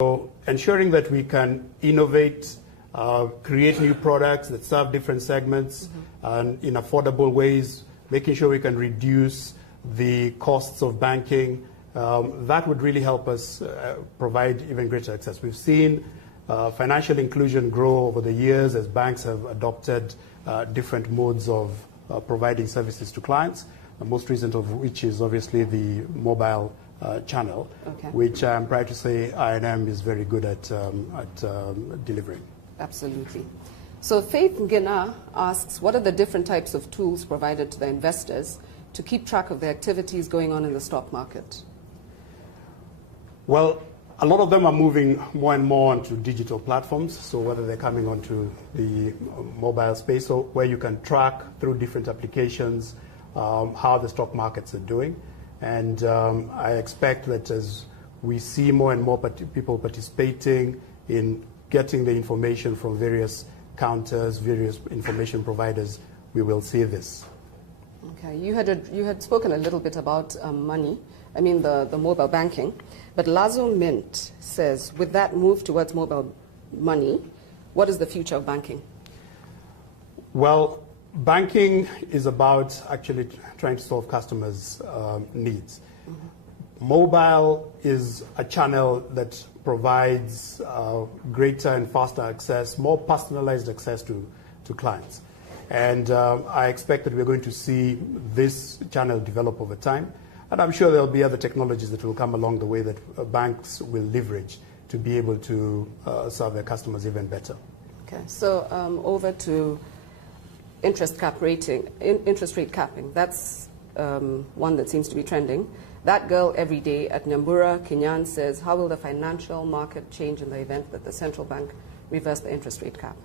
So ensuring that we can innovate, create new products that serve different segments and in affordable ways, making sure we can reduce the costs of banking, that would really help us provide even greater access. We've seen financial inclusion grow over the years as banks have adopted different modes of providing services to clients, the most recent of which is obviously the mobile channel, which I'm proud to say I&M is very good at delivering. Absolutely. So Faith Ngina asks, what are the different types of tools provided to the investors to keep track of the activities going on in the stock market? Well, a lot of them are moving more and more onto digital platforms. So whether they're coming onto the mobile space, or where you can track through different applications how the stock markets are doing. And I expect that as we see more and more people participating in getting the information from various counters, various information providers, we will see this. Okay, you had spoken a little bit about money, the mobile banking, but Lazo Mint says, with that move towards mobile money, what is the future of banking? Well, banking is about actually trying to solve customers' needs. Mobile is a channel that provides greater and faster access, more personalized access to clients. And I expect that we're going to see this channel develop over time. And I'm sure there'll be other technologies that will come along the way that banks will leverage to be able to serve their customers even better. Okay, so over to interest rate capping. That's one that seems to be trending. That girl every day at Nyambura, Kenyan, says, how will the financial market change in the event that the central bank reverse the interest rate cap?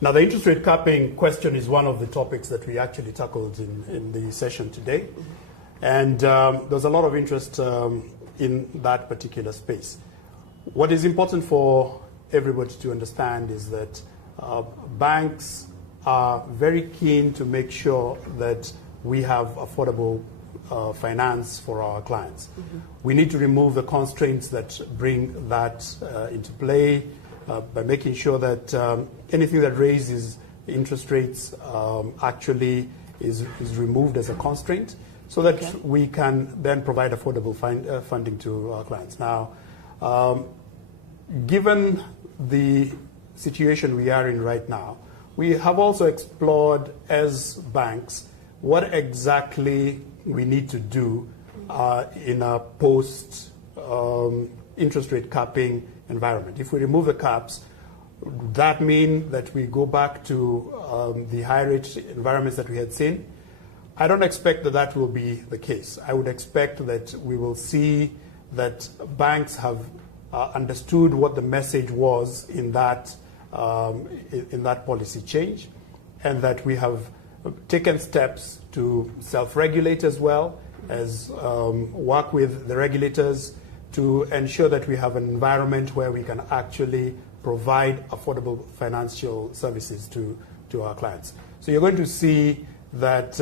Now, the interest rate capping question is one of the topics that we actually tackled in the session today. And there's a lot of interest in that particular space. What is important for everybody to understand is that banks are very keen to make sure that we have affordable finance for our clients. We need to remove the constraints that bring that into play by making sure that anything that raises interest rates actually is removed as a constraint, so that we can then provide affordable funding to our clients. Now, given the situation we are in right now, we have also explored as banks what exactly we need to do in a post interest rate capping environment. If we remove the caps, that means that we go back to the high rate environments that we had seen. I don't expect that that will be the case. I would expect that we will see that banks have understood what the message was in that policy change, and that we have taken steps to self-regulate as well as work with the regulators to ensure that we have an environment where we can actually provide affordable financial services to our clients. So you're going to see that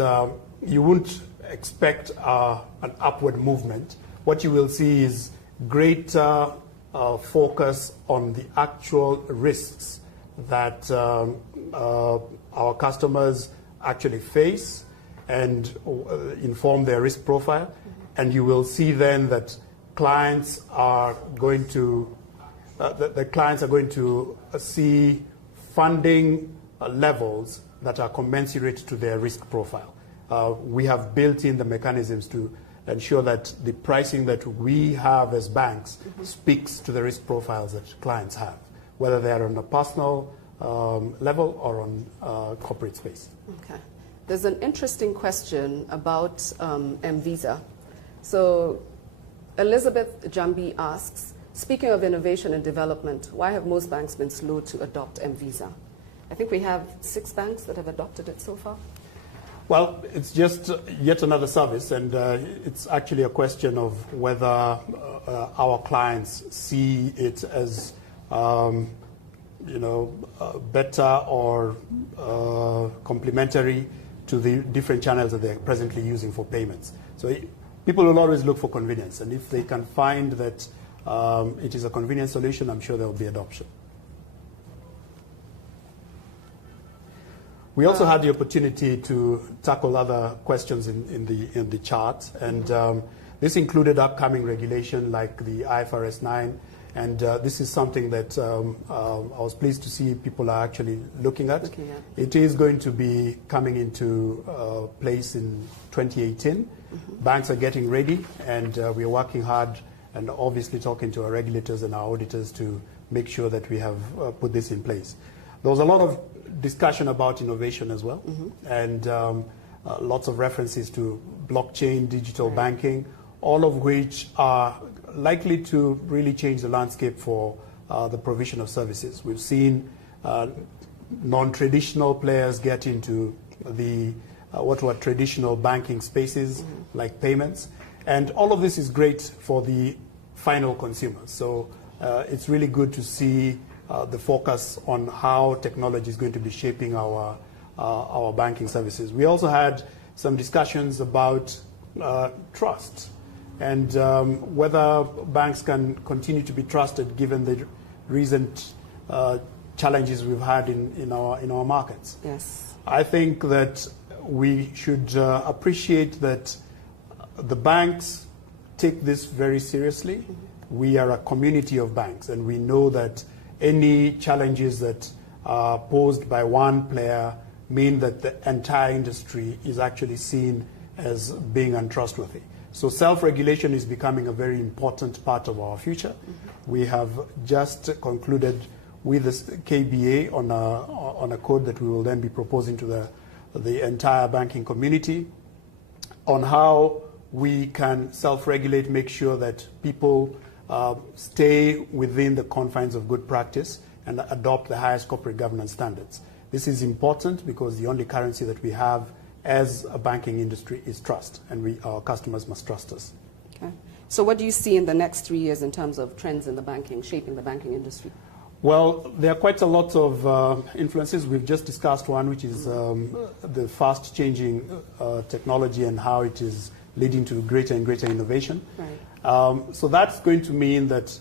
you won't expect an upward movement. What you will see is greater focus on the actual risks that our customers actually face and inform their risk profile. And you will see then that clients are going to see funding levels that are commensurate to their risk profile. We have built in the mechanisms to ensure that the pricing that we have as banks speaks to the risk profiles that clients have, whether they are on a personal level or on corporate space. Okay. There's an interesting question about M-Visa. So Elizabeth Jambi asks, speaking of innovation and development, why have most banks been slow to adopt M-Visa? I think we have 6 banks that have adopted it so far. Well, it's just yet another service, and it's actually a question of whether our clients see it as better or complementary to the different channels that they're presently using for payments. So people will always look for convenience, and if they can find that it is a convenient solution, I'm sure there will be adoption. We also had the opportunity to tackle other questions in the chart, and this included upcoming regulation like the IFRS 9, and this is something that I was pleased to see people are actually looking at. It is going to be coming into place in 2018. Banks are getting ready, and we are working hard and obviously talking to our regulators and our auditors to make sure that we have put this in place. There was a lot of discussion about innovation as well, and lots of references to blockchain, digital banking, all of which are likely to really change the landscape for the provision of services. We've seen non-traditional players get into the what were traditional banking spaces like payments, and all of this is great for the final consumers. So it's really good to see the focus on how technology is going to be shaping our banking services. We also had some discussions about trust and whether banks can continue to be trusted given the recent challenges we've had in our markets. Yes. I think that we should appreciate that the banks take this very seriously. We are a community of banks, and we know that any challenges that are posed by one player mean that the entire industry is actually seen as being untrustworthy. So self-regulation is becoming a very important part of our future. We have just concluded with the KBA on a code that we will then be proposing to the entire banking community on how we can self-regulate, make sure that people stay within the confines of good practice and adopt the highest corporate governance standards. This is important because the only currency that we have as a banking industry is trust, and our customers must trust us. Okay. So what do you see in the next 3 years in terms of trends in the banking, shaping the banking industry? Well, there are quite a lot of influences. We've just discussed one, which is the fast-changing technology and how it is leading to greater and greater innovation. Right. So that's going to mean that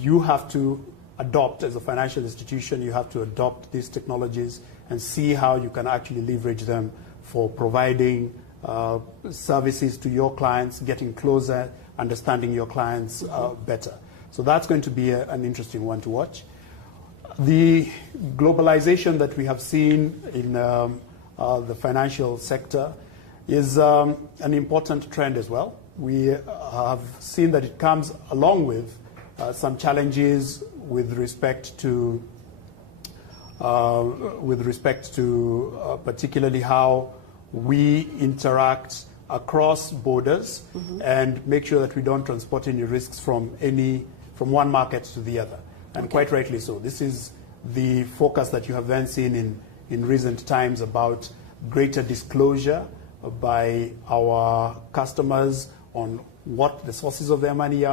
you have to adopt, as a financial institution, you have to adopt these technologies and see how you can actually leverage them for providing services to your clients, getting closer, understanding your clients better. So that's going to be an interesting one to watch. The globalization that we have seen in the financial sector is an important trend as well. We have seen that it comes along with some challenges with respect to particularly how we interact across borders and make sure that we don't transport any risks from one market to the other. And quite rightly so. This is the focus that you have then seen in recent times about greater disclosure by our customers on what the sources of their money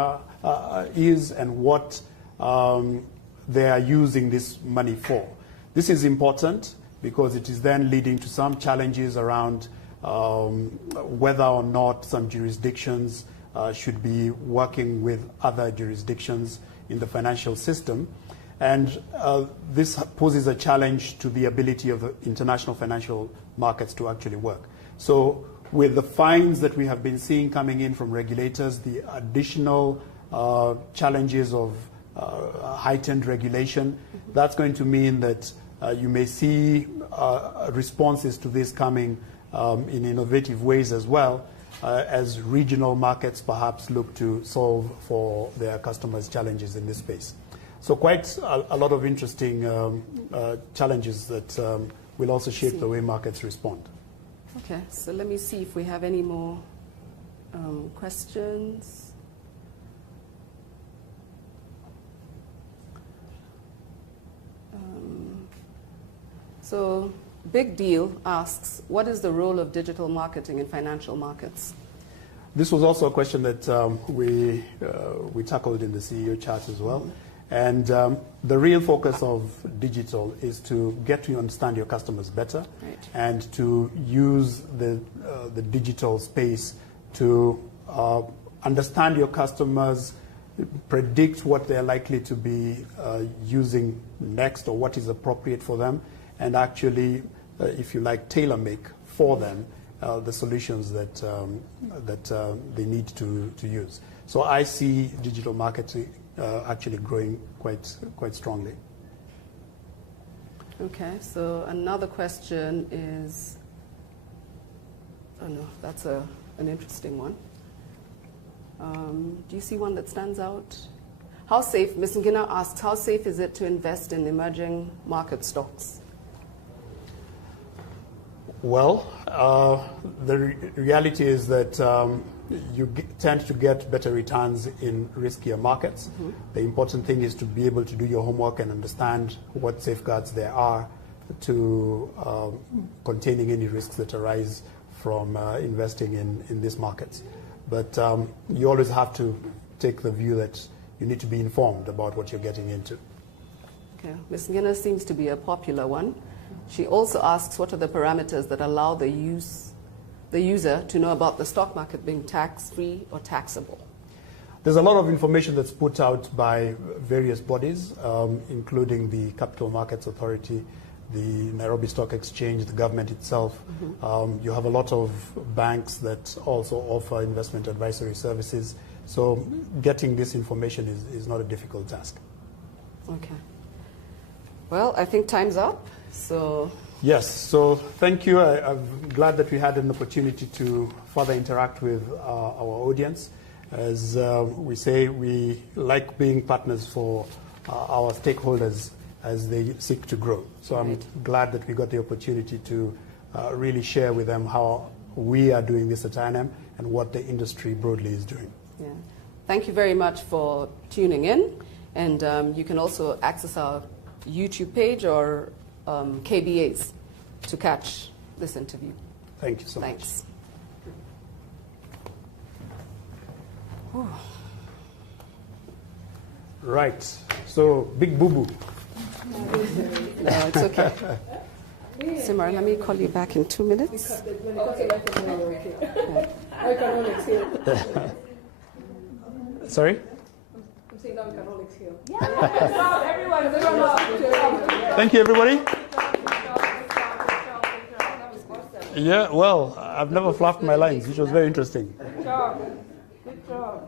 is and what they are using this money for. This is important because it is then leading to some challenges around whether or not some jurisdictions should be working with other jurisdictions in the financial system. And this poses a challenge to the ability of the international financial markets to actually work. So with the fines that we have been seeing coming in from regulators, the additional challenges of heightened regulation, that's going to mean that you may see responses to this coming in innovative ways as well, as regional markets perhaps look to solve for their customers' challenges in this space. So quite a lot of interesting challenges that will also shape the way markets respond. Okay, so let me see if we have any more questions. So Big Deal asks, what is the role of digital marketing in financial markets? This was also a question that we tackled in the CEO chat as well. And the real focus of digital is to get to understand your customers better, and to use the digital space to understand your customers predict what they're likely to be using next or what is appropriate for them, and actually, if you like, tailor-make for them the solutions that they need to use. So I see digital marketing actually growing quite strongly. Okay, so another question is, oh no, that's an interesting one. Do you see one that stands out? How safe, Ms. Ngina asks, how safe is it to invest in emerging market stocks? Well, the reality is that you tend to get better returns in riskier markets. Mm-hmm. The important thing is to be able to do your homework and understand what safeguards there are to containing any risks that arise from investing in these markets. But you always have to take the view that you need to be informed about what you're getting into. Okay, Ms. Ngina seems to be a popular one. She also asks, what are the parameters that allow the user to know about the stock market being tax-free or taxable? There's a lot of information that's put out by various bodies, including the Capital Markets Authority, the Nairobi Stock Exchange, the government itself. Mm-hmm. You have a lot of banks that also offer investment advisory services. So getting this information is not a difficult task. Okay. Well, I think time's up. So yes, so thank you. I'm glad that we had an opportunity to further interact with our audience. As we say, we like being partners for our stakeholders as they seek to grow. So I'm glad that we got the opportunity to really share with them how we are doing this at I&M and what the industry broadly is doing. Yeah. Thank you very much for tuning in. And you can also access our YouTube page or KBA's to catch this interview. Thank you so much. Thanks. Whew. Right. So, big boo-boo. No, it's okay. Simar, let me call you back in 2 minutes. Sorry? Thank you, everybody. Yeah, well, I've never fluffed my lines, which was very interesting. Good job. Good job.